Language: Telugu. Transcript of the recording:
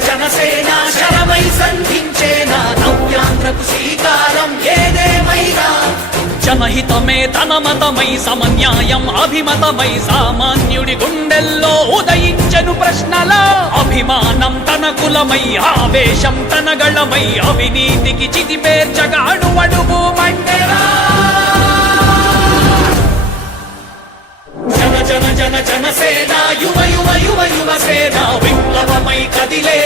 జనసేన శరమై సంధించేనా నవ్యాంధ్రకు శ్రీకారం ఏదేమైనా జనహితమే తన మతమై సమన్యాయం అభిమతమై సామాన్యుడి గుండెల్లో ఉదయించెను ప్రశ్నల అభిమానం తన కులమై ఆవేశం తన గళమై అవినీతికి చితిపేర్చగాడు అడుగు మండెరా జనసేన యువ యువ యువ యువ సేన విప్లవమై కదిలే